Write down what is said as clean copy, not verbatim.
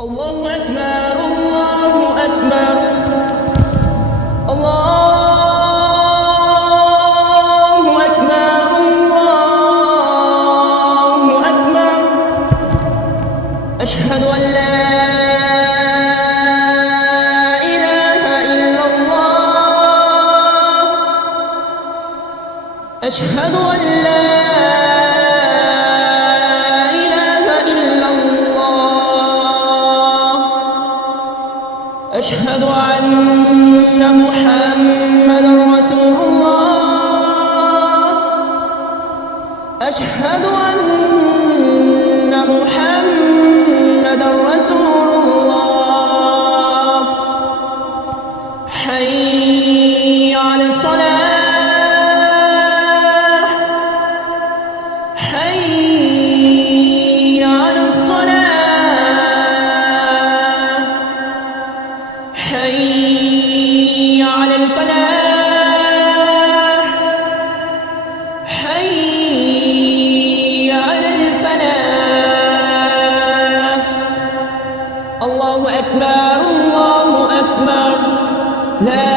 الله أكبر الله أكبر الله أكبر الله أكبر أشهد أن لا إله إلا الله أشهد أن لا أشهد أن محمدًا رسول الله أشهد أن محمدًا رسول الله حي على الصلاة حي على الصلاة حي على الفلاح حي على الفلاح الله أكبر لا